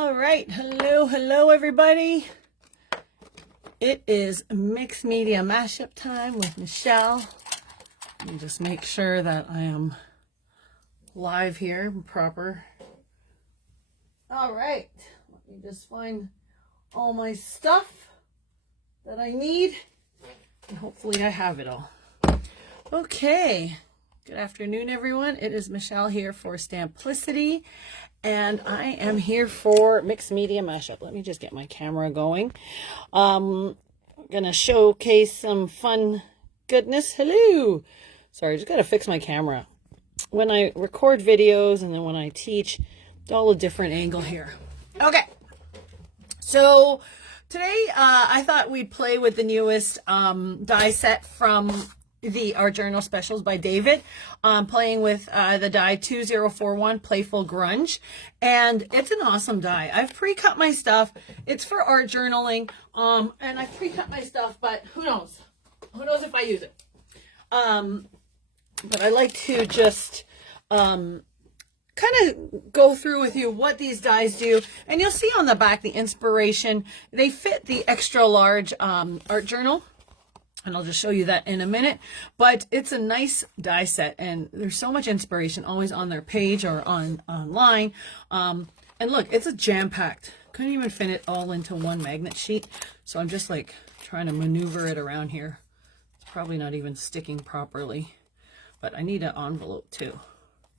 All right, hello everybody. It is mixed media mashup time with Michelle. Let me just make sure that I am live here, proper. All right, let me just find all my stuff that I need, and hopefully I have it all. Okay, good afternoon everyone. It is Michelle here for Stamplicity, and I am here for mixed media mashup. Let me just get my camera going. I'm gonna showcase some fun goodness. Hello. Sorry, I just gotta fix my camera. When I record videos and then when I teach, it's all a different angle here. Okay. So today I thought we'd play with the newest die set from the Art Journal Specials by David. Playing with the die 2041 Playful Grunge, and it's an awesome die. I've pre-cut my stuff. It's for art journaling, and I've pre-cut my stuff, but who knows? Who knows if I use it? But I like to just kind of go through with you what these dies do, and you'll see on the back the inspiration. They fit the extra large art journal, and I'll just show you that in a minute. But it's a nice die set, and there's so much inspiration always on their page or online. And look, it's a jam-packed. Couldn't even fit it all into one magnet sheet, so I'm just like trying to maneuver it around here. It's probably not even sticking properly, but I need an envelope too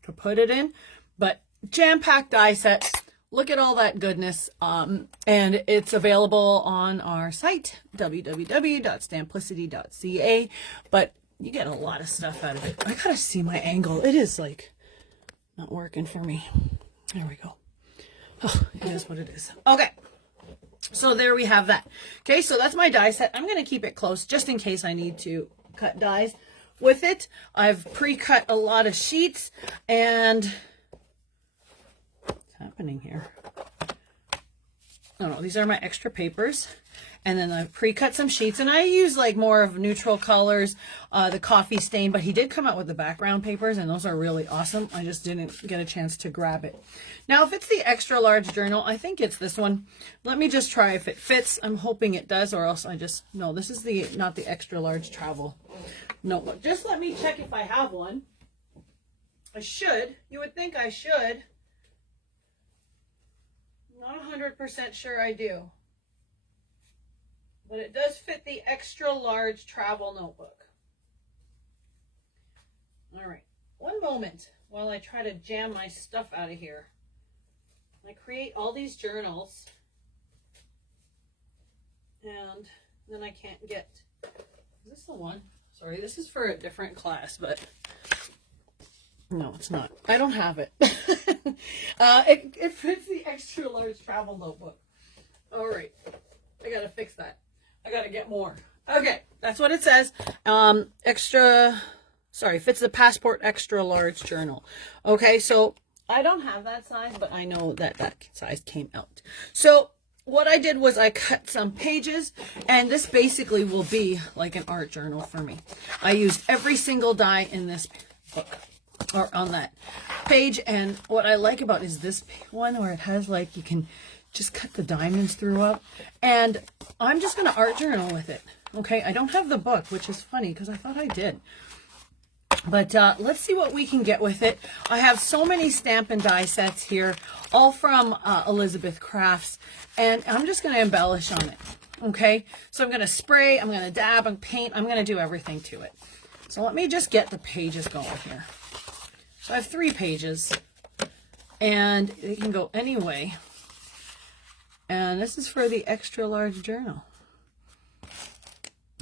to put it in. But jam-packed die set. Look at all that goodness, and it's available on our site, www.stamplicity.ca, but you get a lot of stuff out of it. I gotta see my angle. It is like not working for me. There we go. Oh, it is what it is. Okay, so there we have that. Okay, so that's my die set. I'm gonna keep it close just in case I need to cut dies with it. I've pre-cut a lot of sheets, and happening here? Oh no, these are my extra papers, and then I've pre-cut some sheets, and I use like more of neutral colors, the coffee stain, but he did come out with the background papers, and those are really awesome. I just didn't get a chance to grab it. Now, if it's the extra large journal, I think it's this one. Let me just try if it fits. I'm hoping it does, or else I just, no, this is the not the extra large travel notebook. Just let me check if I have one. I should. You would think I should. Not 100% sure I do, but it does fit the extra large travel notebook. All right, one moment while I try to jam my stuff out of here. I create all these journals, and then I can't get, is this the one? Sorry, this is for a different class, but no, it's not. I don't have it. It fits the extra large travel notebook. All right. I got to fix that. I got to get more. Okay. That's what it says. Fits the passport extra large journal. Okay. So I don't have that size, but I know that that size came out. So what I did was I cut some pages, and this basically will be like an art journal for me. I used every single die in this book, or on that page, and what I like about is this one where it has like you can just cut the diamonds throughout, and I'm just going to art journal with it. Okay, I don't have the book, which is funny because I thought I did, but let's see what we can get with it. I have so many stamp and die sets here, all from Elizabeth Crafts, and I'm just going to embellish on it. Okay, so I'm going to spray, I'm going to dab and paint, I'm going to do everything to it. So let me just get the pages going here. So I have 3 pages, and they can go any way. And this is for the extra large journal.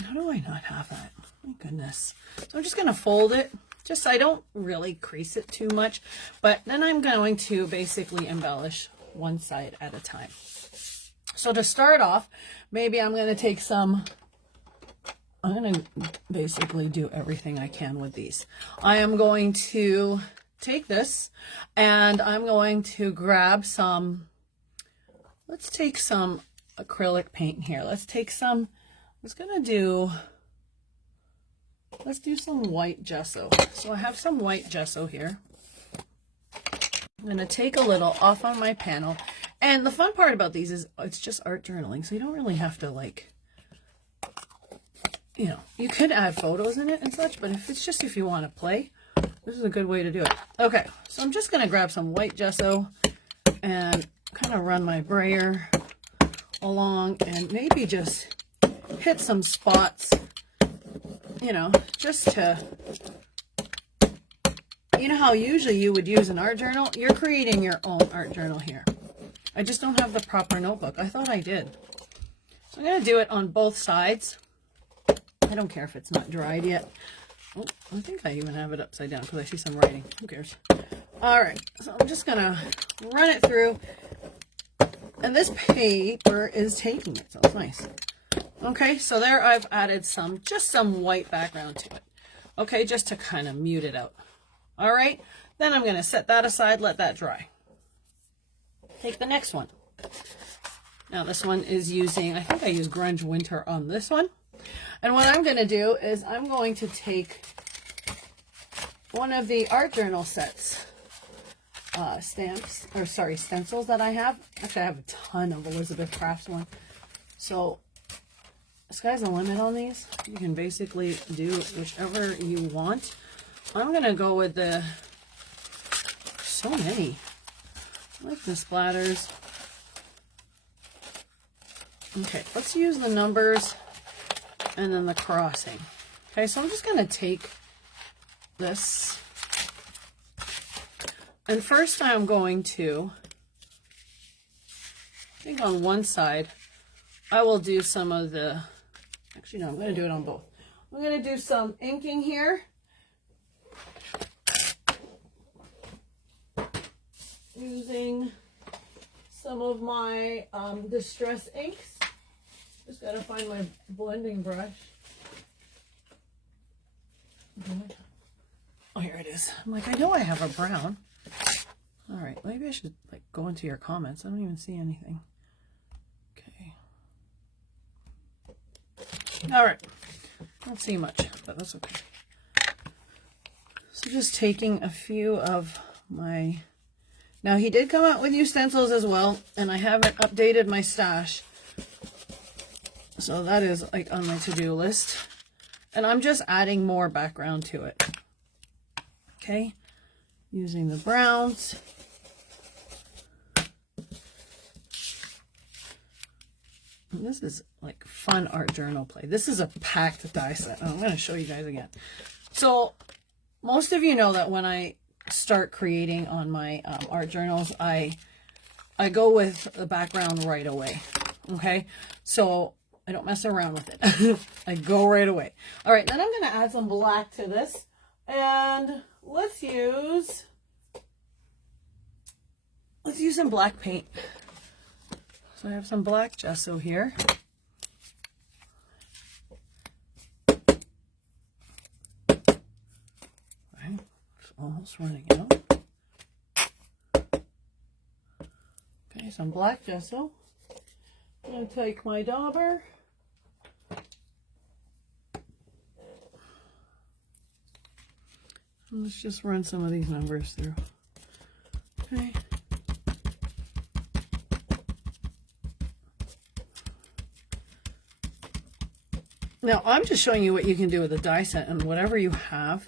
How do I not have that? My goodness. So I'm just going to fold it, just so I don't really crease it too much. But then I'm going to basically embellish one side at a time. So to start off, maybe I'm going to take some... I'm going to basically do everything I can with these. I am going to take this, and I'm going to grab some, let's take some acrylic paint here. Let's take some, let's do some white gesso. So I have some white gesso here. I'm going to take a little off on my panel, And the fun part about these is it's just art journaling, so you don't really have to, like, you know, you could add photos in it and such, but if it's just if you want to play, this is a good way to do it. Okay, so I'm just going to grab some white gesso and kind of run my brayer along and maybe just hit some spots, you know, just to, you know how usually you would use an art journal? You're creating your own art journal here. I just don't have the proper notebook. I thought I did. So I'm going to do it on both sides. I don't care if it's not dried yet. Oh, I think I even have it upside down because I see some writing. Who cares? All right, so I'm just going to run it through. And this paper is taking it, so it's nice. Okay, so there I've added just some white background to it. Okay, just to kind of mute it out. All right, then I'm going to set that aside, let that dry. Take the next one. Now this one is using, I think I use Grunge Winter on this one. And what I'm going to do is I'm going to take one of the art journal sets stencils that I have. Actually, I have a ton of Elizabeth Crafts one. So sky's the limit on these. You can basically do whichever you want. I'm going to go with so many. I like the splatters. Okay, let's use the numbers and then the crossing. Okay, so I'm just going to take this. And first I'm going to, I think on one side, I will do some of the, actually no, I'm going to do it on both. I'm going to do some inking here. Using some of my Distress inks. Just got to find my blending brush. Oh, here it is. I'm like, I know I have a brown. All right, maybe I should like go into your comments. I don't even see anything. Okay. All right. Don't see much, but that's okay. So just taking a few of my... Now he did come out with new stencils as well, and I haven't updated my stash. So that is like on my to-do list. And I'm just adding more background to it. Okay. Using the browns. And this is like fun art journal play. This is a packed die set. Oh, I'm going to show you guys again. So most of you know that when I start creating on my art journals, I go with the background right away. Okay. So I don't mess around with it. I go right away. All right. Then I'm going to add some black to this. And let's use some black paint. So I have some black gesso here. Right, it's almost running out. Okay, some black gesso. I'm going to take my dauber. And let's just run some of these numbers through. Okay. Now, I'm just showing you what you can do with a die set, and whatever you have,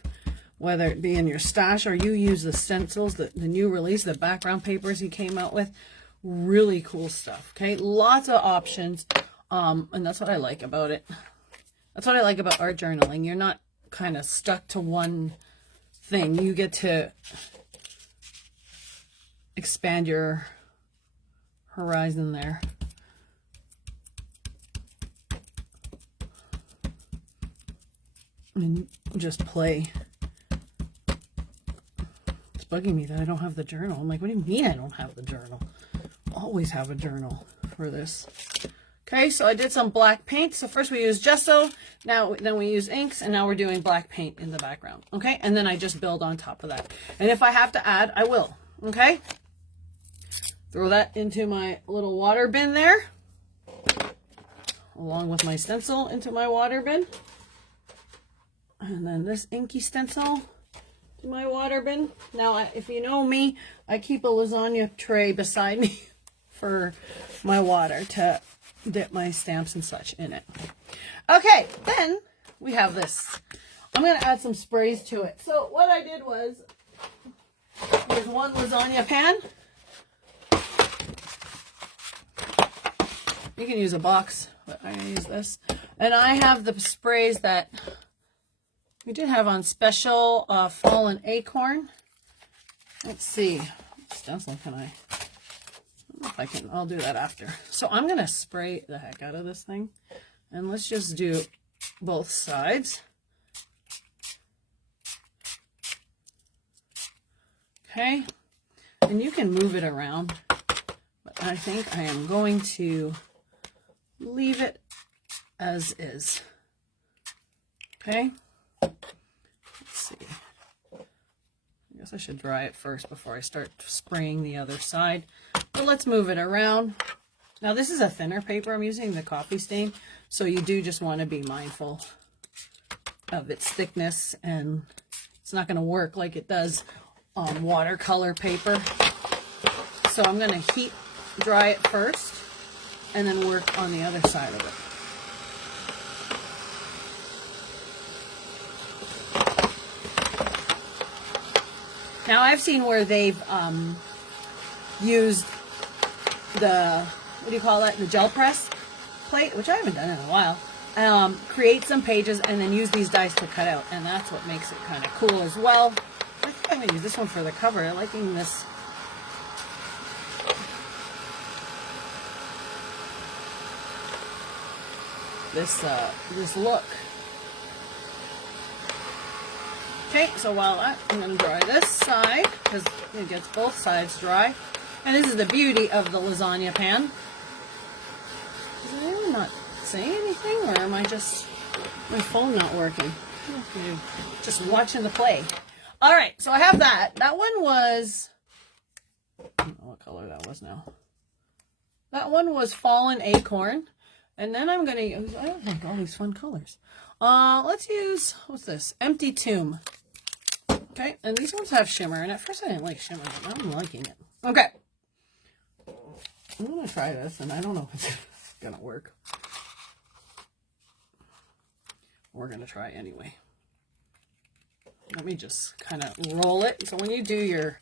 whether it be in your stash or you use the stencils, the new release, the background papers he came out with. Really cool stuff, okay? Lots of options, and that's what I like about it. That's what I like about art journaling. You're not kind of stuck to one thing. You get to expand your horizon there. And just play. It's bugging me that I don't have the journal. I'm like, what do you mean I don't have the journal? Always have a journal for this. Okay, so I did some black paint. So first we used gesso, then we use inks, and now we're doing black paint in the background. Okay, and then I just build on top of that. And if I have to add, I will. Okay, throw that into my little water bin there, along with my stencil into my water bin. And then this inky stencil to my water bin. Now, if you know me, I keep a lasagna tray beside me for my water to dip my stamps and such in it. Okay, then we have this. I'm going to add some sprays to it. So what I did was, here's one lasagna pan. You can use a box, but I'm going to use this. And I have the sprays that we did have on special, Fallen Acorn. Let's see, what stencil can I don't know if I can, I'll do that after. So I'm going to spray the heck out of this thing. And let's just do both sides. Okay, and you can move it around, but I think I am going to leave it as is. Okay, let's see. I guess I should dry it first before I start spraying the other side. But let's move it around. Now this is a thinner paper I'm using, the coffee stain, so you do just want to be mindful of its thickness, and it's not going to work like it does on watercolor paper. So I'm going to heat dry it first and then work on the other side of it. Now I've seen where they've used the, what do you call that, the gel press plate, which I haven't done in a while, create some pages and then use these dies to cut out, and that's what makes it kind of cool as well. I think I'm going to use this one for the cover. I'm liking this. This look. Okay, so while I'm going to dry this side, because it gets both sides dry. And this is the beauty of the lasagna pan. Is anyone not saying anything, or am I just, my phone not working? Just watching the play. All right, so I have that. That one was, I don't know what color that was now. That one was Fallen Acorn. And then I'm going to use, I don't like all these fun colors. Let's use, what's this? Empty Tomb. Okay, and these ones have shimmer. And at first I didn't like shimmer, but now I'm liking it. Okay. I'm going to try this, and I don't know if it's going to work. We're going to try anyway. Let me just kind of roll it. So when you do your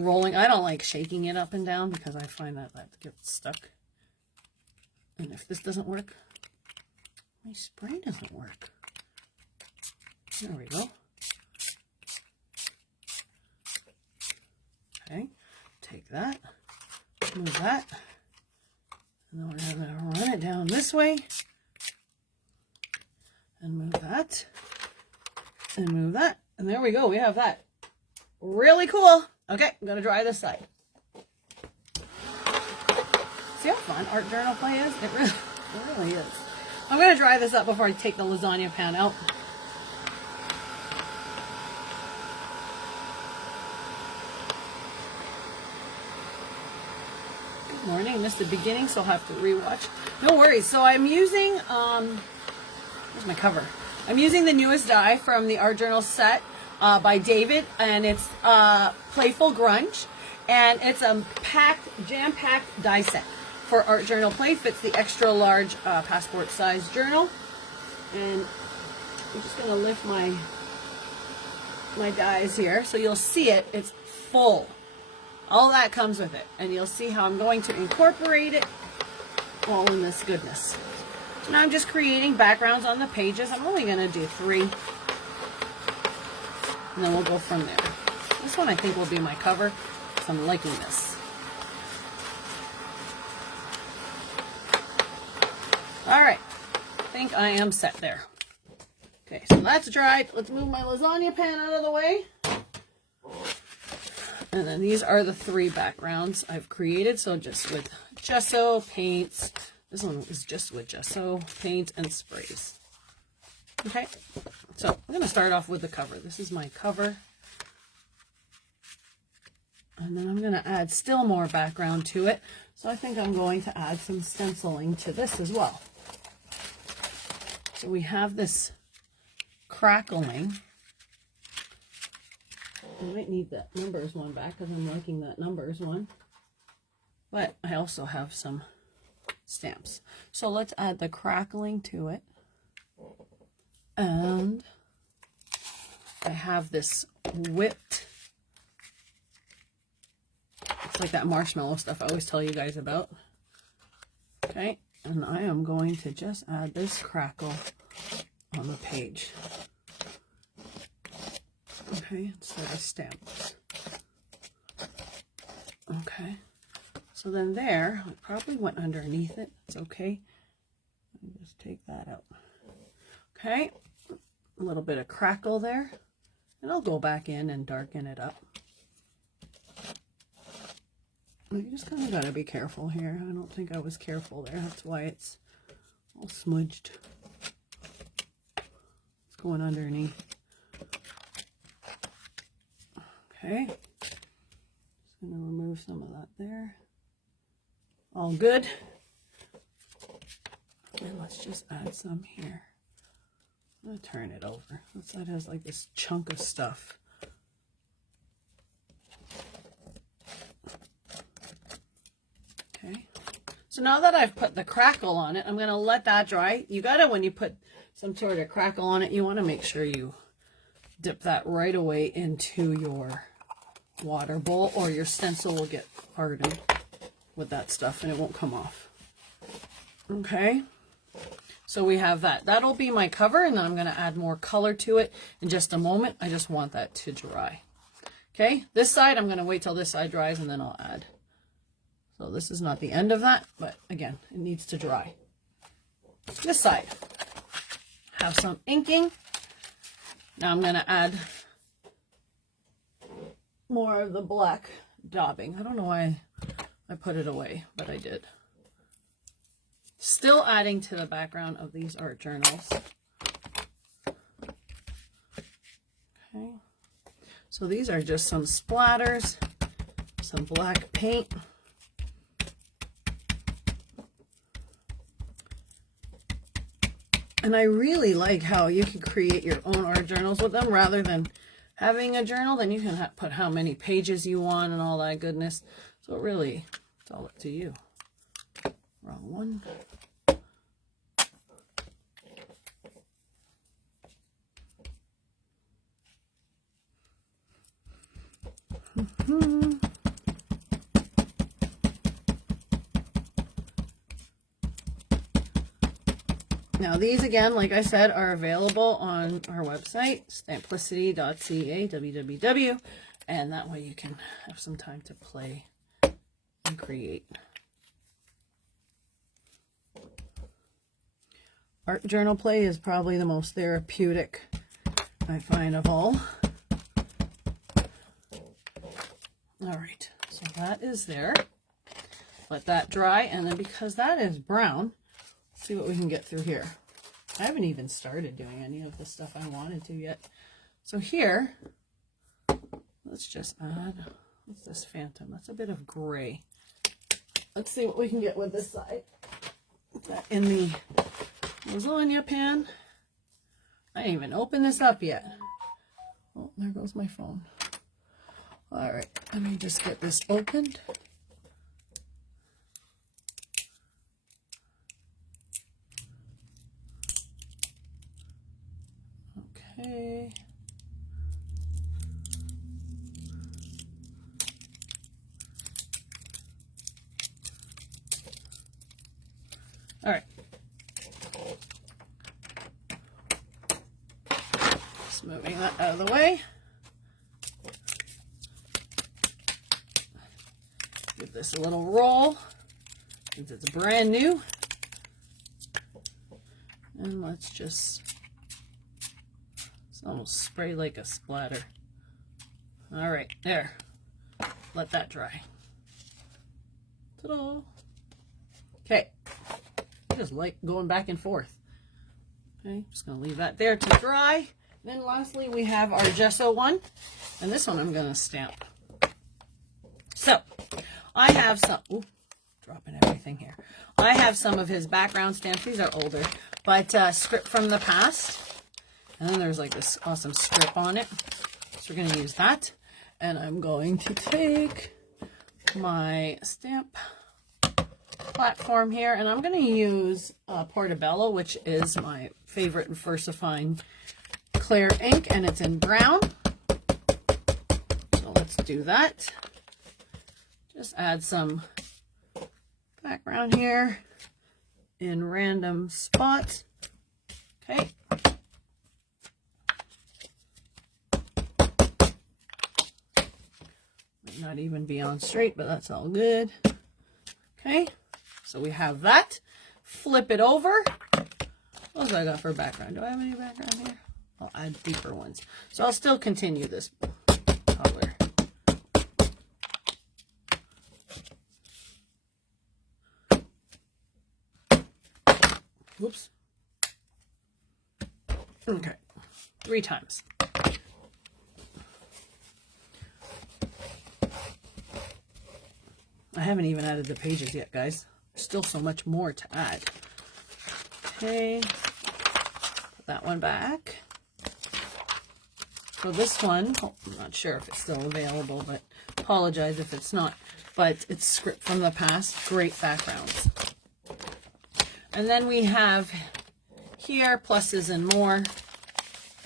rolling, I don't like shaking it up and down because I find that gets stuck. And if this doesn't work, my spray doesn't work. There we go. Okay, take that, move that, and then we're going to run it down this way, and move that, and move that. And there we go, we have that. Really cool. Okay, I'm going to dry this side. See how fun art journal play is? It really is. I'm going to dry this up before I take the lasagna pan out. Good morning. Missed the beginning, so I'll have to rewatch. No worries. So I'm using, where's my cover? I'm using the newest die from the art journal set by David, and it's Playful Grunge, and it's a jam-packed die set for art journal play. Fits the extra large passport size journal. And I'm just going to lift my dies here so you'll see it. It's full. All that comes with it, and you'll see how I'm going to incorporate it all in this goodness. So now I'm just creating backgrounds on the pages. I'm only going to do 3, and then we'll go from there. This one I think will be my cover, so I'm liking this. All right, I think I am set there. Okay, so that's dried. Let's move my lasagna pan out of the way. And then these are the 3 backgrounds I've created. So just with gesso, paints. This one is just with gesso, paint, and sprays. Okay, so I'm going to start off with the cover. This is my cover. And then I'm going to add still more background to it. So I think I'm going to add some stenciling to this as well. So we have this crackling. I might need that numbers one back because I'm liking that numbers one. but I also have some stamps. So let's add the crackling to it. And I have this whipped, it's like that marshmallow stuff I always tell you guys about. Okay, and I am going to just add this crackle on the page. Okay, instead of stamps. Okay, so then there, I probably went underneath it. It's okay. Let me just take that out. Okay, a little bit of crackle there. And I'll go back in and darken it up. You just kind of got to be careful here. I don't think I was careful there. That's why it's all smudged. It's going underneath. Okay. Just going to remove some of that there. All good. And let's just add some here. I'm going to turn it over. That side has like this chunk of stuff. Okay. So now that I've put the crackle on it, I'm going to let that dry. You got to, when you put some sort of crackle on it, you want to make sure you dip that right away into your water bowl, or your stencil will get hardened with that stuff and it won't come off. Okay. So we have that. That'll be my cover, and then I'm going to add more color to it in just a moment. I just want that to dry. Okay, this side, I'm going to wait till this side dries, and then I'll add. So this is not the end of that, but again, it needs to dry. This side, have some inking. Now I'm going to add more of the black daubing. I don't know why I put it away, but I did. Still adding to the background of these art journals. Okay, so these are just some splatters, some black paint. And I really like how you can create your own art journals with them rather than having a journal. Then you can put how many pages you want and all that goodness. So really, it's all up to you. Wrong one. Now these, again, like I said, are available on our website, stamplicity.ca, www, and that way you can have some time to play and create. Art journal play is probably the most therapeutic I find of all. All right, so that is there. Let that dry, and then because that is brown, let's see what we can get through here. I haven't even started doing any of the stuff I wanted to yet. So here, let's just add, what's this phantom? That's a bit of gray. Let's see what we can get with this side. Put that in the lasagna pan. I didn't even open this up yet. Oh, there goes my phone. All right, let me just get this opened. Okay. All right. Just moving that out of the way. Give this a little roll since it's brand new. And let's just, it's almost spray like a splatter. All right, there. Let that dry. Ta-da. Okay. I just like going back and forth. Okay, just gonna leave that there to dry. Then lastly, we have our gesso one, and this one I'm gonna stamp. So, I have some, ooh, dropping everything here. I have some of his background stamps. These are older, but script from the past. And then there's like this awesome strip on it. So we're going to use that. And I'm going to take my stamp platform here, and I'm going to use Portobello, which is my favorite VersaFine clear ink, and it's in brown. So let's do that. Just add some background here in random spots. Okay. Might not even be on straight, but that's all good. Okay. So we have that. Flip it over. What else do I got for background? Do I have any background here? I'll add deeper ones. So I'll still continue this color. Whoops. Okay. 3 times. I haven't even added the pages yet, guys. There's still so much more to add. Okay. Put that one back. So this one, oh, I'm not sure if it's still available, but apologize if it's not. But it's script from the past. Great backgrounds. And then we have here pluses and more,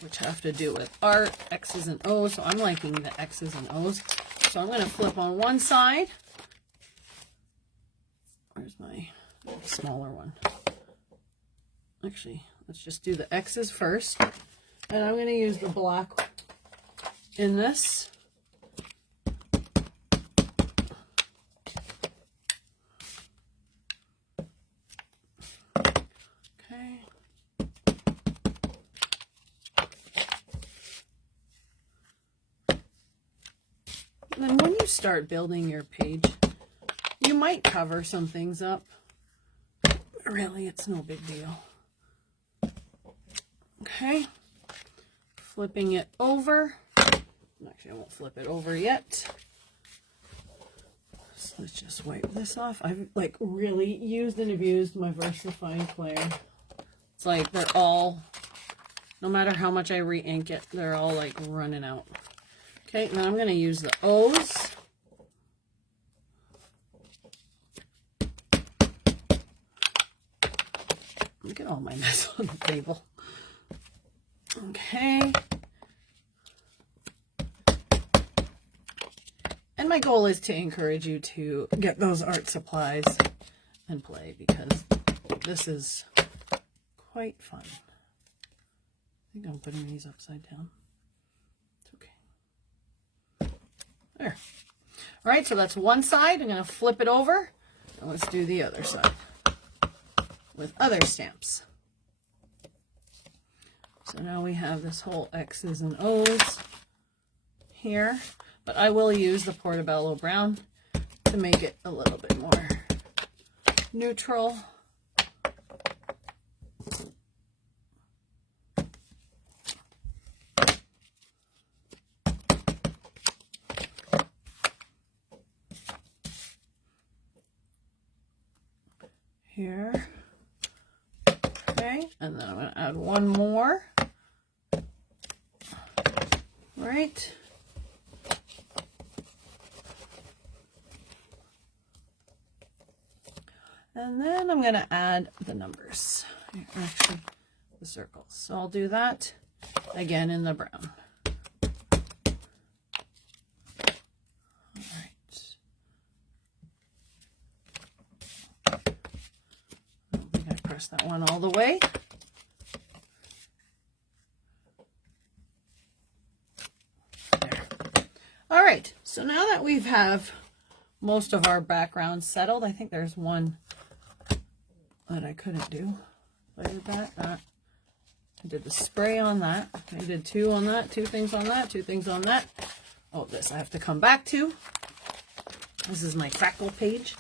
which have to do with art, X's and O's. So I'm liking the X's and O's. So I'm going to flip on one side. Where's my smaller one? Actually, let's just do the X's first. And I'm going to use the black in this. Okay. And then when you start building your page, you might cover some things up. But really, it's no big deal. Okay. Flipping it over. Actually, I won't flip it over yet. So let's just wipe this off. I've like really used and abused my VersaFine Clair. It's like they're all, no matter how much I re-ink it, they're all like running out. Okay, and then I'm going to use the O's. Look at all my mess on the table. Okay. And my goal is to encourage you to get those art supplies and play, because this is quite fun. I think I'm putting these upside down. It's okay. There. All right, so that's one side. I'm going to flip it over, and let's do the other side with other stamps. So now we have this whole X's and O's here, but I will use the Portobello Brown to make it a little bit more neutral. Here. Okay, and then I'm going to add one more. Right. And then I'm going to add the numbers. Actually, the circles. So I'll do that again in the brown. All right. I don't think I pressed that one all the way. All right, so now that we have most of our background settled, I think there's one that I couldn't do. I did that. I did the spray on that. I did 2 on that, 2 things on that, 2 things on that. Oh, this I have to come back to. This is my crackle page.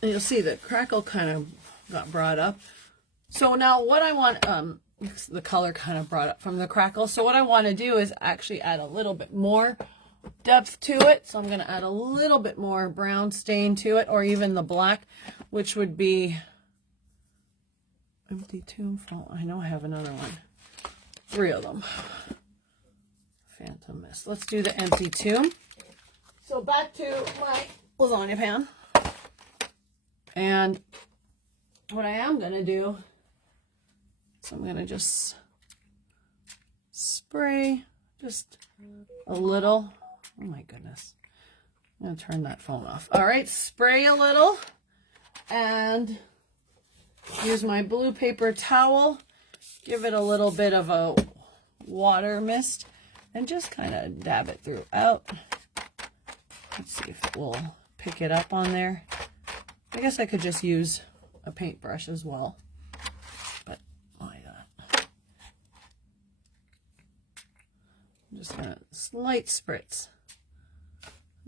And you'll see that crackle kind of got brought up. So now what I want, the color kind of brought up from the crackle. So what I want to do is actually add a little bit more depth to it. So I'm going to add a little bit more brown stain to it, or even the black, which would be empty tomb fault. I know I have another one. 3 of them. Phantom Mist. Let's do the empty tomb. So back to my lasagna pan. And what I am going to do, so I'm going to just spray just a little. Oh my goodness. I'm going to turn that phone off. All right, spray a little and use my blue paper towel. Give it a little bit of a water mist and just kind of dab it throughout. Let's see if it will pick it up on there. I guess I could just use a paintbrush as well, but like that. I'm just gonna slight spritz,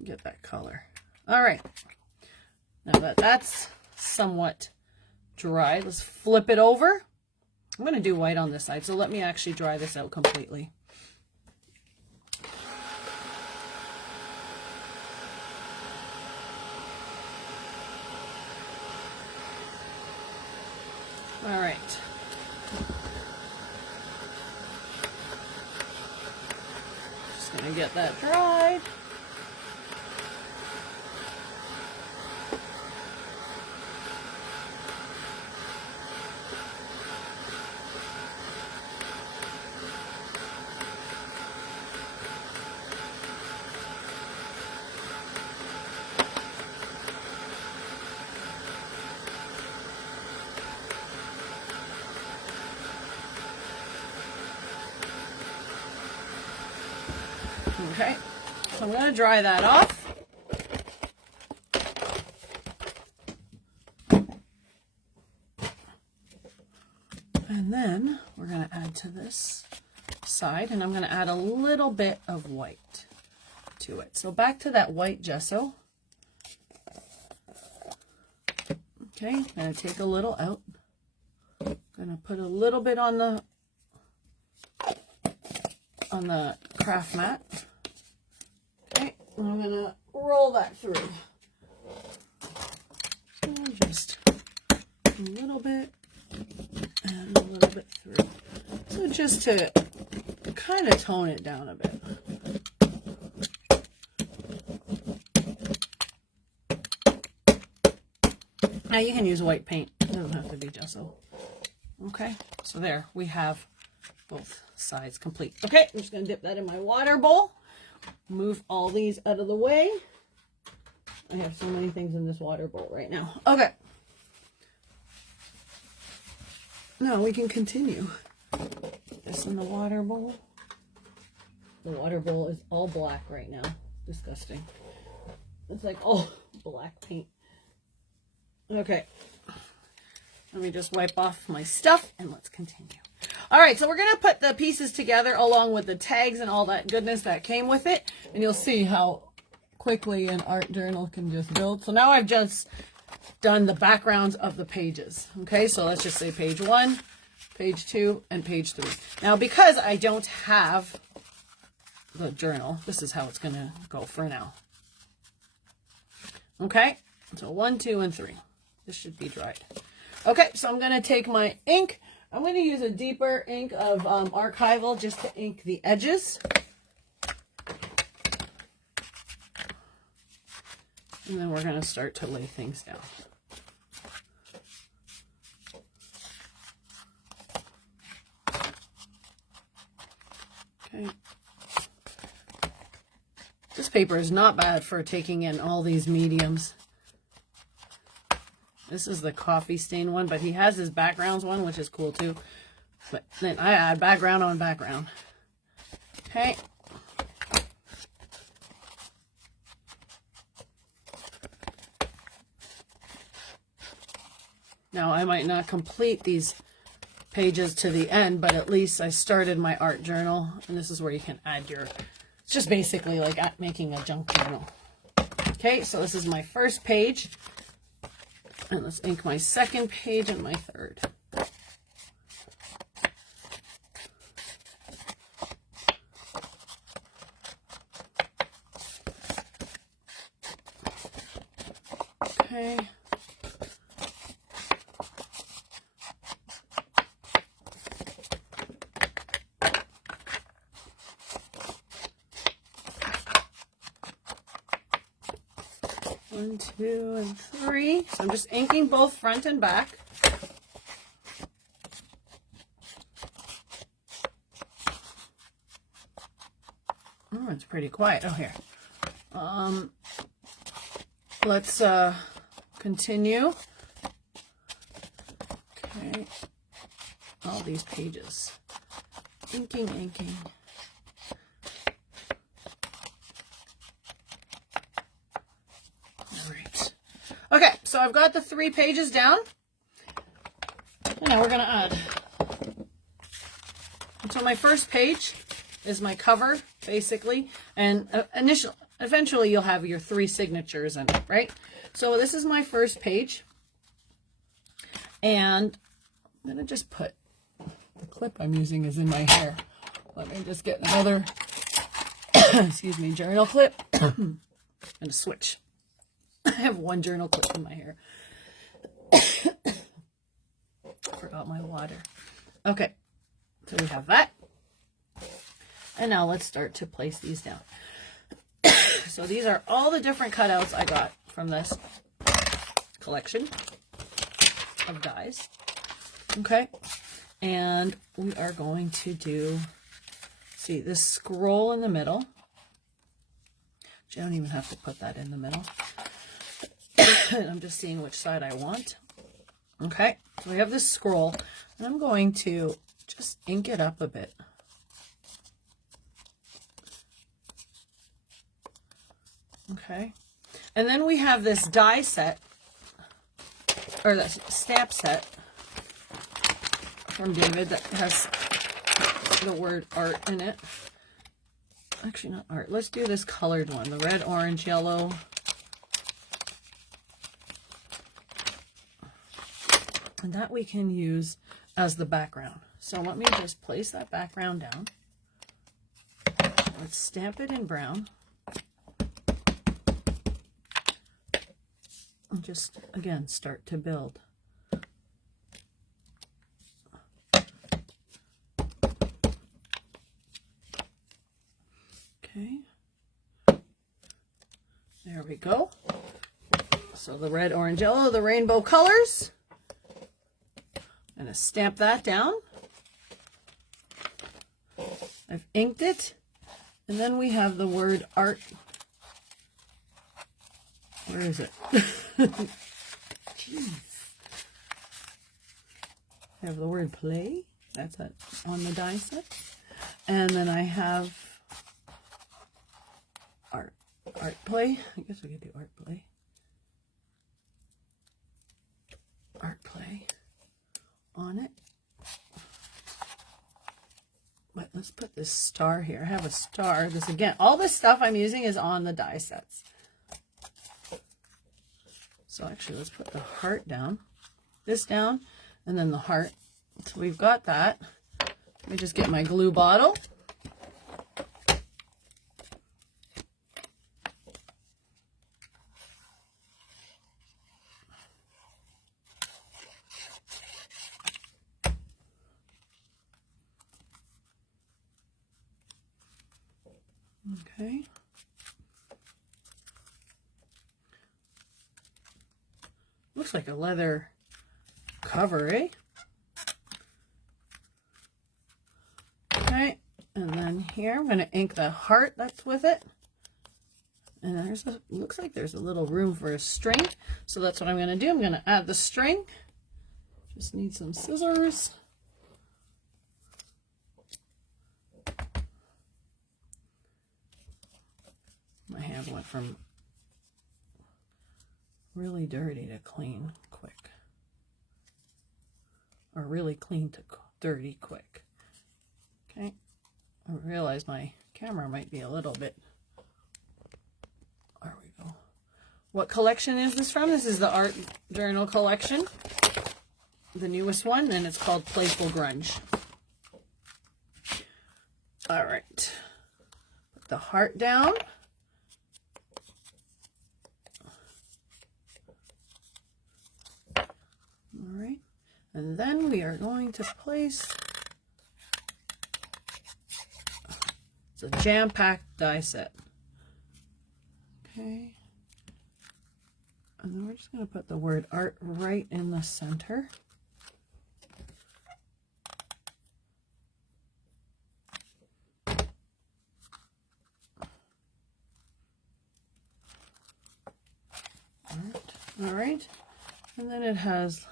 get that color. All right, now that that's somewhat dry, let's flip it over. I'm gonna do white on this side, so let me actually dry this out completely. All right. Just gonna get that dried. Okay, so I'm going to dry that off. And then we're going to add to this side, and I'm going to add a little bit of white to it. So back to that white gesso. Okay, I'm going to take a little out. I'm going to put a little bit on the craft mat. Okay, and I'm going to roll that through. And just a little bit and a little bit through. So just to kind of tone it down a bit. Now you can use white paint. It doesn't have to be gesso. Okay, so there we have both sides complete. Okay, I'm just going to dip that in my water bowl. Move all these out of the way. I have so many things in this water bowl right now. Okay. Now we can continue. Put this in the water bowl. The water bowl is all black right now. Disgusting. It's like all black paint. Okay. Let me just wipe off my stuff and let's continue. All right, so we're going to put the pieces together along with the tags and all that goodness that came with it. And you'll see how quickly an art journal can just build. So now I've just done the backgrounds of the pages. Okay, so let's just say page 1, page 2, and page 3. Now, because I don't have the journal, this is how it's going to go for now. Okay, so 1, 2, and 3. This should be dried. Okay, so I'm going to take my ink. I'm going to use a deeper ink of Archival just to ink the edges. And then we're going to start to lay things down. Okay. This paper is not bad for taking in all these mediums. This is the coffee stain one, but he has his backgrounds one, which is cool too. But then I add background on background. Okay. Now I might not complete these pages to the end, but at least I started my art journal. And this is where you can add your, it's just basically like making a junk journal. Okay, so this is my first page. And let's ink my second page and my third. Okay. 1, 2, and 3. So I'm just inking both front and back. Oh, it's pretty quiet. Oh, here. Let's continue. Okay. All these pages. Inking, inking. All right. Okay, so I've got the 3 pages down. And now we're going to add. So my first page is my cover, basically. And eventually you'll have your 3 signatures in it, right? So this is my first page. And I'm going to just put, the clip I'm using is in my hair. Let me just get another, excuse me, journal clip and a switch. I have 1 journal clip in my hair. Forgot my water. Okay, so we have that. And now let's start to place these down. So these are all the different cutouts I got from this collection of dies. Okay, and we are going to do, see, this scroll in the middle. You don't even have to put that in the middle. I'm just seeing which side I want. Okay, so we have this scroll, and I'm going to just ink it up a bit. Okay, and then we have this die set, or that stamp set from David that has the word art in it. Actually, not art. Let's do this colored one, the red, orange, yellow. And that we can use as the background. So let me just place that background down. Let's stamp it in brown. And just, again, start to build. Okay. There we go. So the red, orange, yellow, the rainbow colors. I'm going to stamp that down. I've inked it. And then we have the word art. Where is it? Jeez. I have the word play. That's it on the die set. And then I have art play. I guess we could do art play. Art play on it. But let's put this star here. I have a star. This again, all this stuff I'm using is on the die sets. So actually, let's put the heart down, this down, and then the heart. So we've got that. Let me just get my glue bottle. Okay. Looks like a leather cover, eh? Okay, and then here I'm going to ink the heart that's with it. And there's a, looks like there's a little room for a string. So that's what I'm going to do. I'm going to add the string. Just need some scissors. My hand went from really dirty to clean quick, or really clean to dirty quick. Okay, I realize my camera might be a little bit, there we go. What collection is this from? This is the art journal collection, the newest one, and it's called Playful Grunge. All right, put the heart down. All right, and then we are going to place, it's a jam-packed die set. Okay, And then we're just going to put the word art right in the center. All right. And then it has a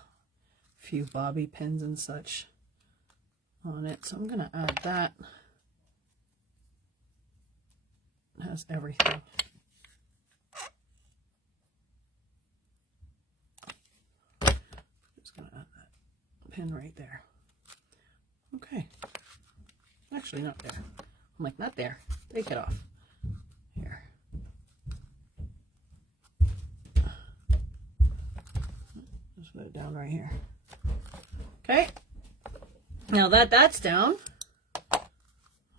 few bobby pins and such on it. So I'm going to add that. It has everything. Just going to add that pin right there. Okay. Actually, not there. I'm like, not there. Take it off. Here. Just put it down right here. Okay. Now that that's down,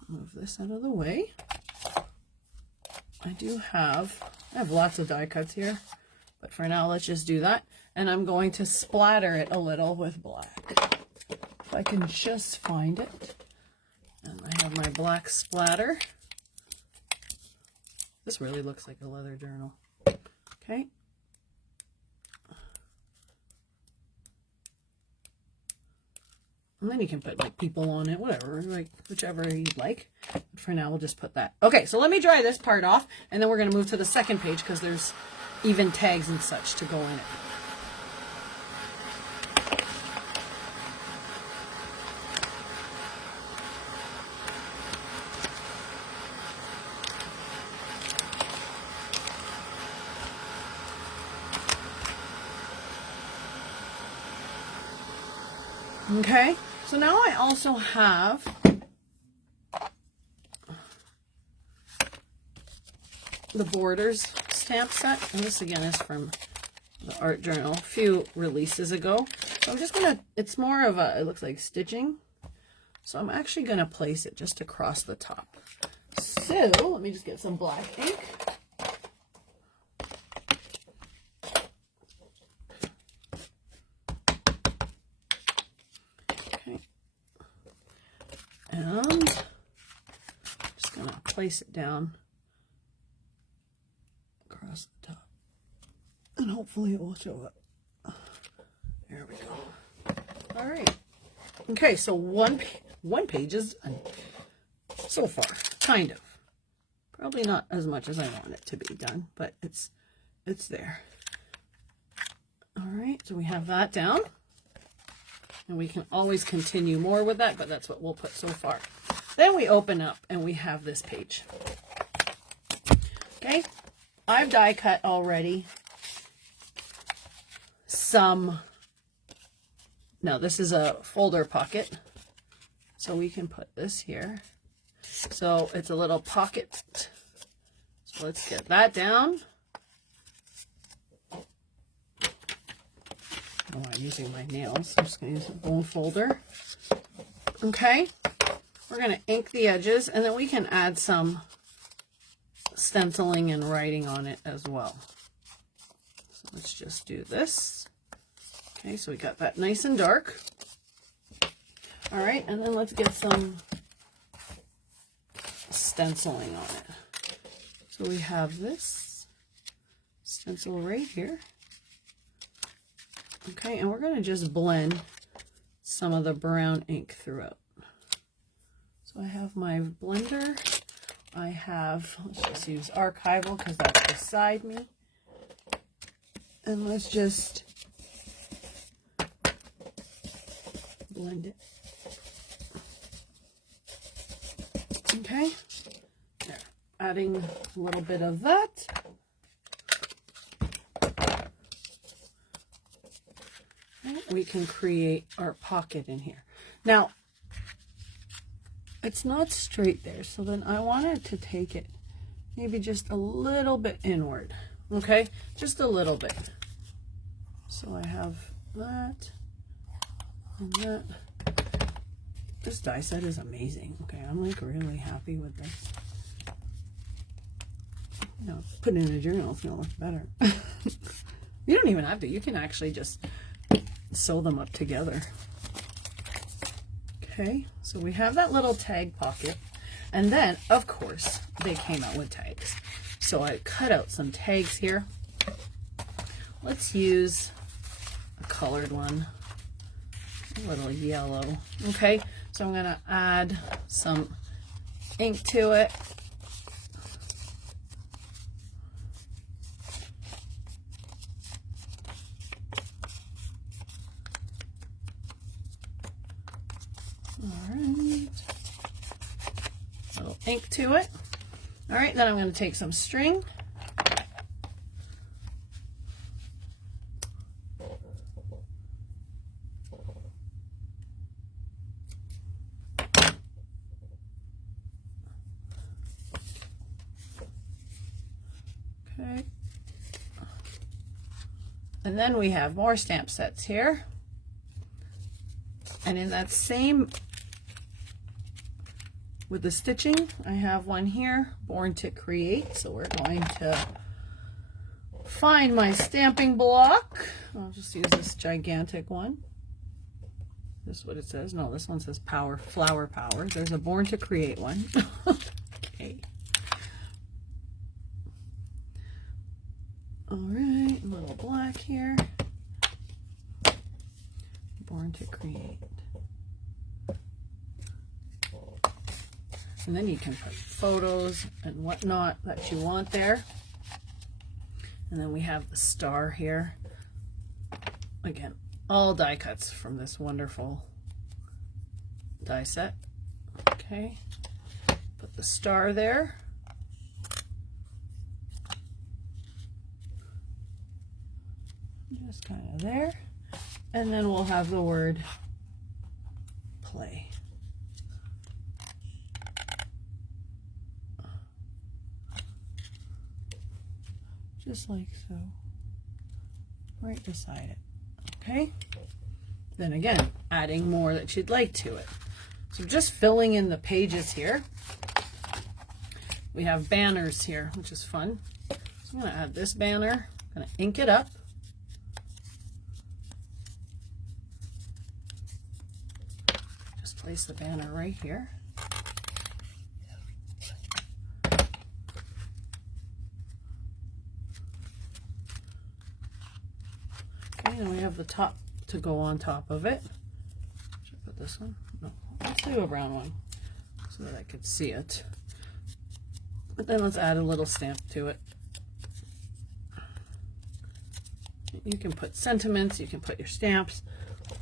move this out of the way. I have lots of die cuts here, but for now let's just do that. And I'm going to splatter it a little with black. If I can just find it. And I have my black splatter. This really looks like a leather journal. Okay. And then you can put like people on it, whatever, like whichever you'd like. But for now, we'll just put that. Okay, so let me dry this part off, and then we're going to move to the second page because there's even tags and such to go in it. Okay, so now I also have the Borders stamp set, and this again is from the art journal a few releases ago. So I'm just gonna, it's more of a, it looks like stitching, so I'm actually gonna place it just across the top. So let me just get some black ink. And just going to place it down across the top. And hopefully it will show up. There we go. All right. Okay, so one page is done so far, kind of. Probably not as much as I want it to be done, but it's there. All right, so we have that down. And we can always continue more with that, but that's what we'll put so far. Then we open up and we have this page. Okay, I've die cut already some, no, this is a folder pocket. So we can put this here. So it's a little pocket. So let's get that down. Oh, I'm using my nails. I'm just going to use a bone folder. Okay. We're going to ink the edges, and then we can add some stenciling and writing on it as well. So let's just do this. Okay, so we got that nice and dark. All right, and then let's get some stenciling on it. So we have this stencil right here. Okay, and we're going to just blend some of the brown ink throughout. So I have my blender. I have, let's just use archival because that's beside me. And let's just blend it. Okay, there. Adding a little bit of that. We can create our pocket in here. Now, it's not straight there, so then I wanted to take it maybe just a little bit inward, okay? Just a little bit. So I have that and that. This die set is amazing, okay? I'm like really happy with this. You know, put it in a journal, it's gonna look better. You don't even have to, you can actually just sew them up together. Okay, so we have that little tag pocket, and then of course they came out with tags, so I cut out some tags here. let's use a colored one, a little yellow. Okay, so I'm going to add some ink to it. All right, a little ink to it. All right, then I'm going to take some string. Okay. And then we have more stamp sets here. And in that same, with the stitching, I have one here, Born to Create. So we're going to find my stamping block. I'll just use this gigantic one. This is what it says. No, this one says Power, Flower Power. There's a Born to Create one. Okay. All right, a little black here. Born to Create. And then you can put photos and whatnot that you want there. And then we have the star here. Again, all die cuts from this wonderful die set. Okay, put the star there. Just kind of there. And then we'll have the word play. Just like so, right beside it. Okay, then again, adding more that you'd like to it. So just filling in the pages here. We have banners here, which is fun. So I'm going to add this banner, I'm going to ink it up. Just place the banner right here. And we have the top to go on top of it. Should I put this one? No, let's do a brown one so that I could see it. But then let's add a little stamp to it. You can put sentiments, you can put your stamps.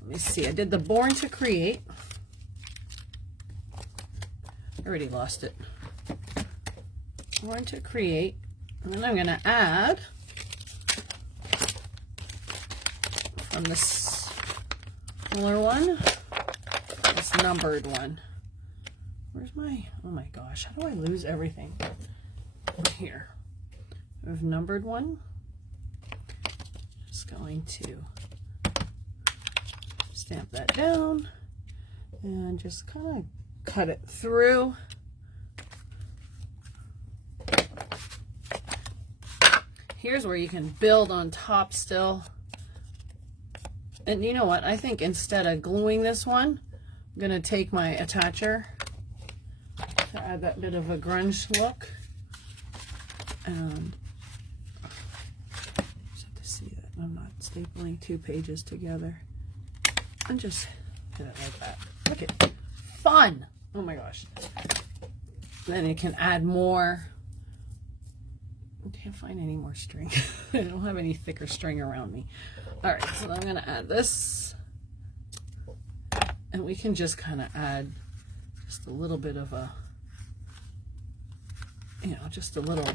Let me see, I did the Born to Create. I already lost it. Born to Create. And then I'm going to add from this smaller one, this numbered one. Where's my, oh my gosh, how do I lose everything? Here. I have numbered one. Just going to stamp that down and just kind of cut it through. Here's where you can build on top still. And you know what? I think instead of gluing this one, I'm going to take my attacher to add that bit of a grunge look. And just have to see that I'm not stapling two pages together. And just hit it like that. Look at it. Fun! Oh my gosh. Then you can add more. I can't find any more string. I don't have any thicker string around me. All right, so I'm going to add this. And we can just kind of add just a little bit of a, you know, just a little,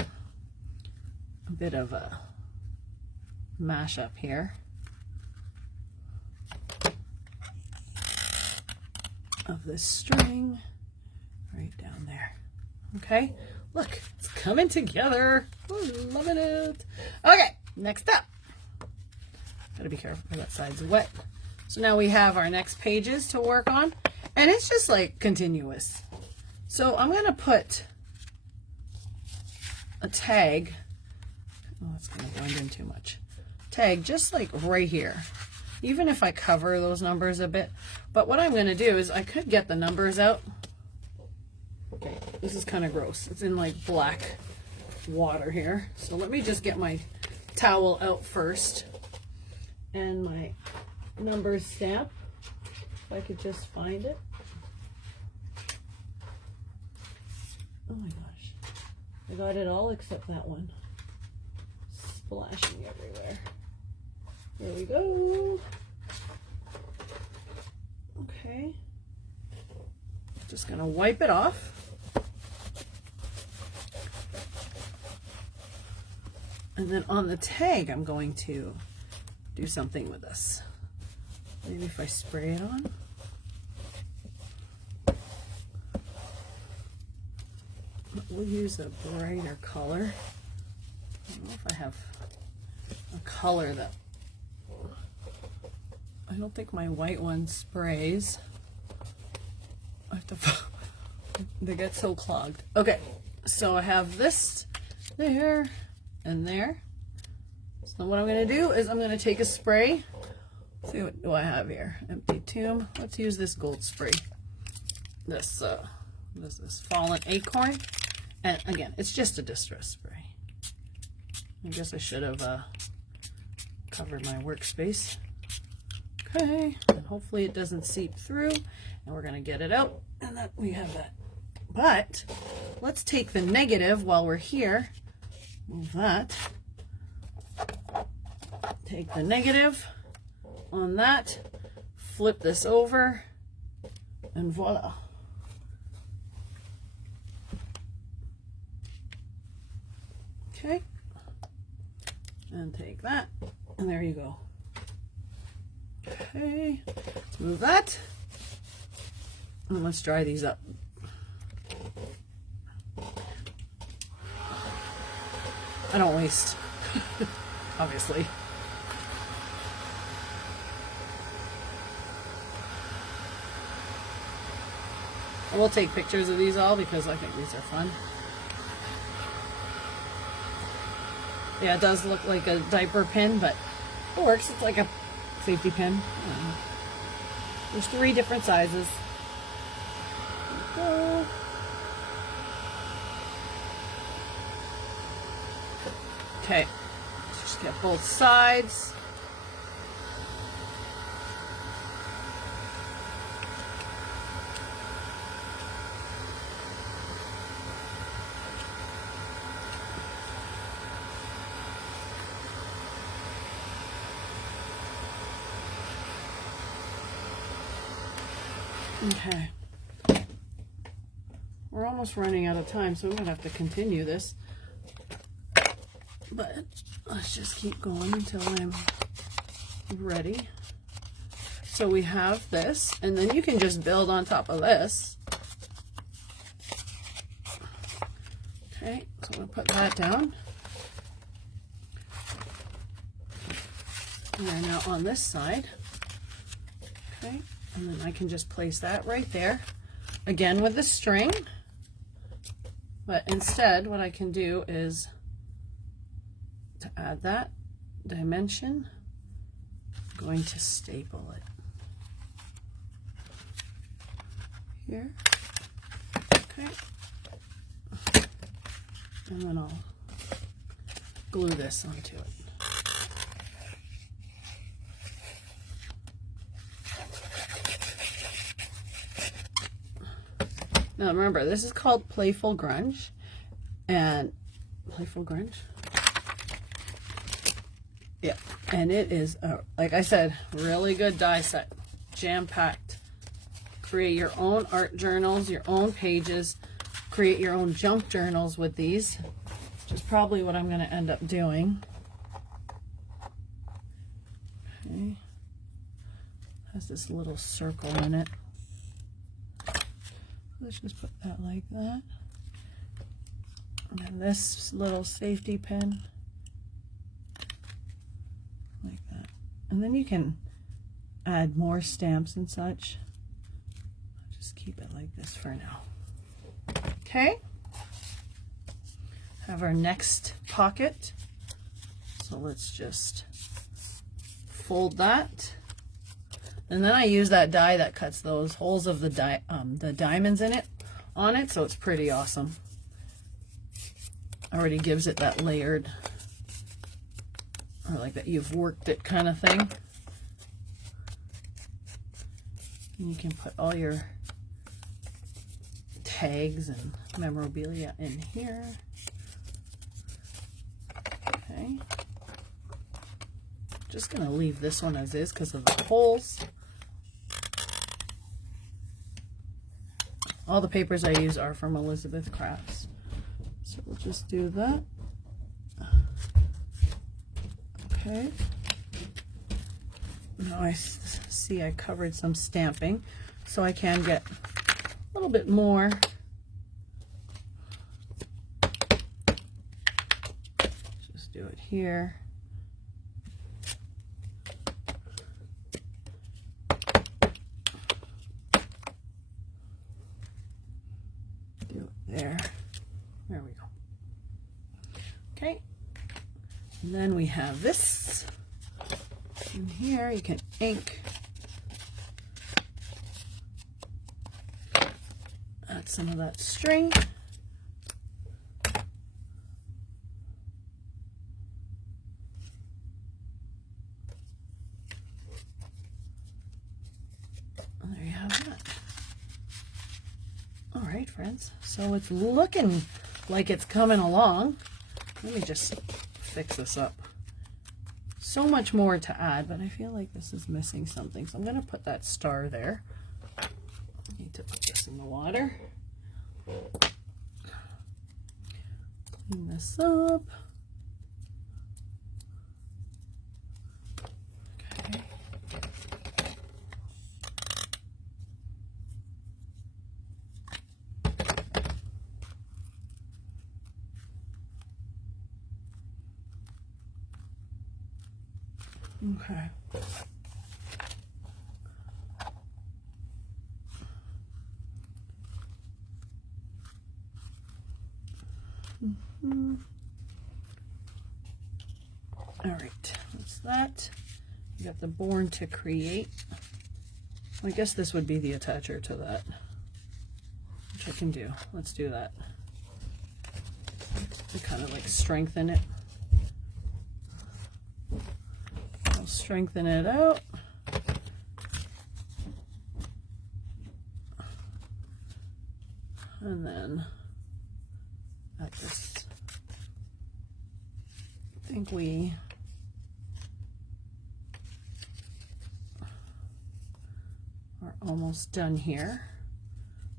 a bit of a mashup here of this string right down there. Okay, look, it's coming together. Oh, loving it. Okay, next up. Gotta be careful, that side's wet. So now we have our next pages to work on, and it's just like continuous. So I'm gonna put a tag. Oh, it's gonna blend in too much. Tag just like right here. Even if I cover those numbers a bit. But what I'm gonna do is I could get the numbers out. Okay, this is kind of gross. It's in like black. water here. So let me just get my towel out first and my number stamp, if I could just find it. Oh my gosh, I got it all except that one. Splashing everywhere. There we go. Okay. Just gonna wipe it off. And then on the tag, I'm going to do something with this. Maybe if I spray it on. We'll use a brighter color. I don't know if I have a color that, I don't think my white one sprays. I have to, they get so clogged. Okay, so I have this there and there. So what I'm going to do is I'm going to take a spray. Let's see, what do I have here? Empty tomb. Let's use this gold spray. This fallen acorn. And again, it's just a distress spray. I guess I should have covered my workspace. Okay, and hopefully it doesn't seep through. And we're going to get it out, and then we have that. But let's take the negative while we're here. Move that. Take the negative on that, flip this over, and voila. Okay, and take that, and there you go. Okay, let's move that, and let's dry these up. I don't waste, obviously. I will take pictures of these all because I think these are fun. Yeah, it does look like a diaper pin, but it works. It's like a safety pin. There's 3 different sizes. Go. Okay, just get both sides. Okay, we're almost running out of time, so I'm gonna have to continue this, but let's just keep going until I'm ready. So we have this, and then you can just build on top of this. Okay, so I'm gonna put that down. And now on this side, okay. And then I can just place that right there, again with the string. But instead, what I can do is to add that dimension, I'm going to staple it here. Okay. And then I'll glue this onto it. Now remember, this is called Playful Grunge, and Playful Grunge, yeah, and it is, like I said, really good die set, jam-packed. Create your own art journals, your own pages, create your own junk journals with these, which is probably what I'm going to end up doing. Okay, has this little circle in it. Let's just put that like that. And then this little safety pin, like that. And then you can add more stamps and such. I'll just keep it like this for now. Okay. Have our next pocket. So let's just fold that. And then I use that die that cuts those holes of the diamonds in it, on it, so it's pretty awesome. already gives it that layered, or like that you've worked it kind of thing. And you can put all your tags and memorabilia in here. Okay. Just gonna leave this one as is because of the holes. All the papers I use are from Elizabeth Crafts. So we'll just do that. Okay. Now I see I covered some stamping, so I can get a little bit more. Just do it here. Do it there. There we go. Okay. And then we have this. In here you can ink. Add some of that string. And there you have that. All right, friends. So it's looking like it's coming along. Let me just fix this up. So much more to add, but I feel like this is missing something. So I'm going to put that star there. I need to put this in the water. Clean this up. Okay. Okay. All right, that's that. We got the Born to Create. I guess this would be the attacher to that, which I can do. Let's do that. To kind of like strengthen it. I'll strengthen it out. And then at this, I think we are almost done here.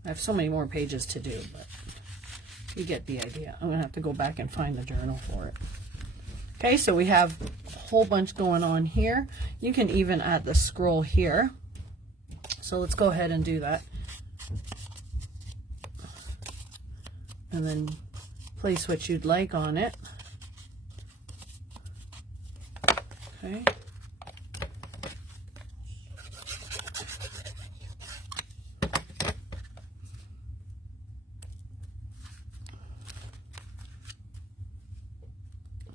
I have so many more pages to do, but you get the idea. I'm gonna have to go back and find the journal for it. Okay, so we have a whole bunch going on here. You can even add the scroll here. So let's go ahead and do that. And then place what you'd like on it. Okay.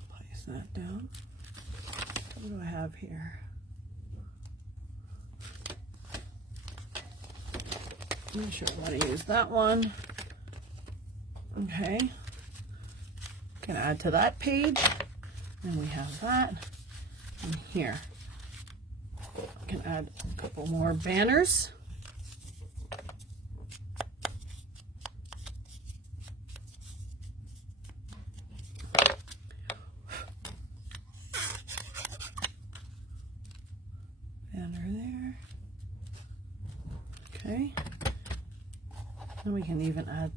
Place that down. What do I have here? I'm not sure I want to use that one. Okay. Can add to that page. And we have that. And here. I can add a couple more banners. Banner there. Okay. And we can even add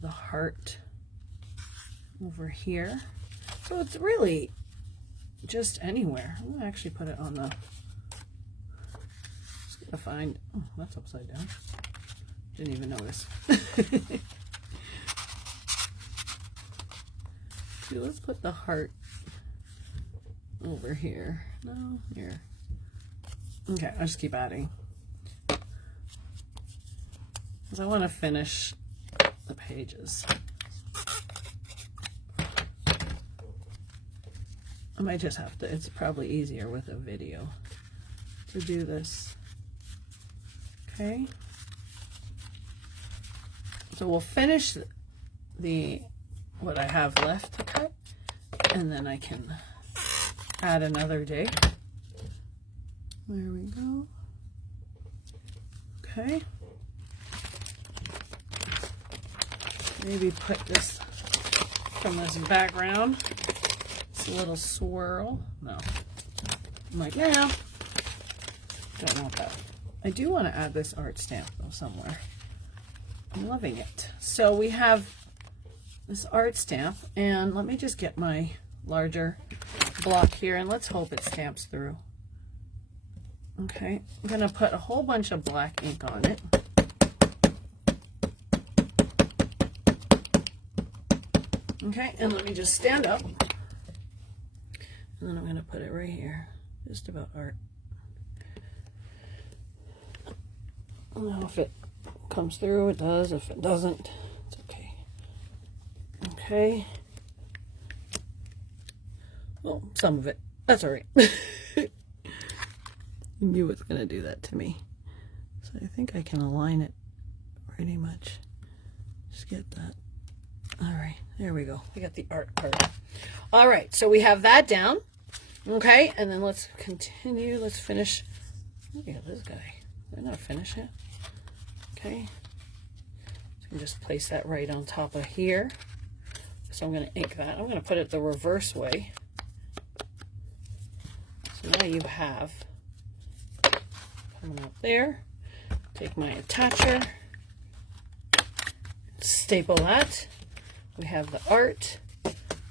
the heart over here. So it's really just anywhere. I'm gonna actually put it on the, just gotta find, oh, that's upside down. Didn't even notice. So let's put the heart over here. No, here. Okay, I'll just keep adding. Because I want to finish the pages. I might just have to, it's probably easier with a video to do this. Okay. So we'll finish the what I have left to cut, and then I can add another day. There we go. Okay. Maybe put this from this background. It's a little swirl. No. I'm like, no. Don't want that. I do want to add this art stamp though somewhere. I'm loving it. So we have this art stamp, and let me just get my larger block here, and let's hope it stamps through. Okay, I'm going to put a whole bunch of black ink on it. Okay, and let me just stand up. And then I'm going to put it right here, just about art. I don't know if it comes through, it does. If it doesn't, it's okay. Okay. Well, some of it. That's all right. I knew it was going to do that to me. So I think I can align it pretty much. Just get that. All right, there we go. We got the art part. All right, so we have that down. Okay, and then let's continue. Let's finish. Look at this guy. Did I not finish it? Okay. So just place that right on top of here. So I'm going to ink that. I'm going to put it the reverse way. So now you have coming up there. Take my attacher. Staple that. We have the art.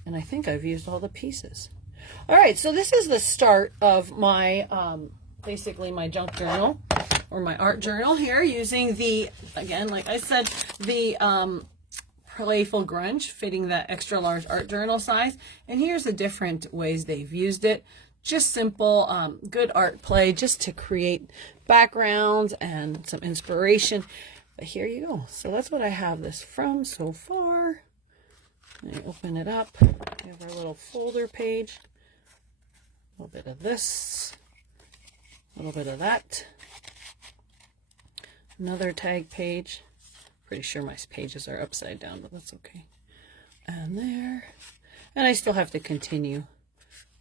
And I think I've used all the pieces. All right, so this is the start of my, basically my junk journal or my art journal here, using the, again, like I said, the Playful Grunge, fitting that extra large art journal size. And here's the different ways they've used it. Just simple, good art play, just to create backgrounds and some inspiration. But here you go. So that's what I have this from so far. Let me open it up. We have our little folder page. A little bit of this. A little bit of that. Another tag page. Pretty sure my pages are upside down, but that's okay. And there. And I still have to continue.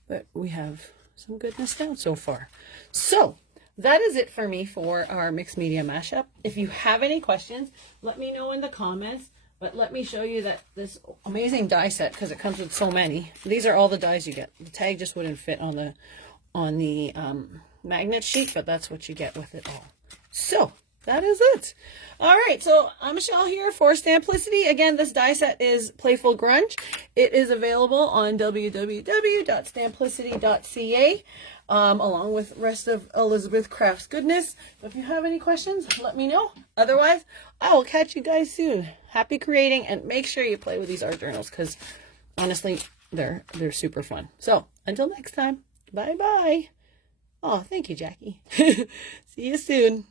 But we have some goodness down so far. So that is it for me for our mixed media mashup. If you have any questions, let me know in the comments. But let me show you that this amazing die set, because it comes with so many. These are all the dies you get. The tag just wouldn't fit on the magnet sheet, but that's what you get with it all. So that is it. All right, so I'm Michelle here for Stamplicity. Again, this die set is Playful Grunge. It is available on www.stamplicity.ca. Along with the rest of Elizabeth Craft's goodness. If you have any questions, let me know. Otherwise, I will catch you guys soon. Happy creating, and make sure you play with these art journals, because honestly, they're super fun. So until next time, bye bye. Oh, thank you, Jackie. See you soon.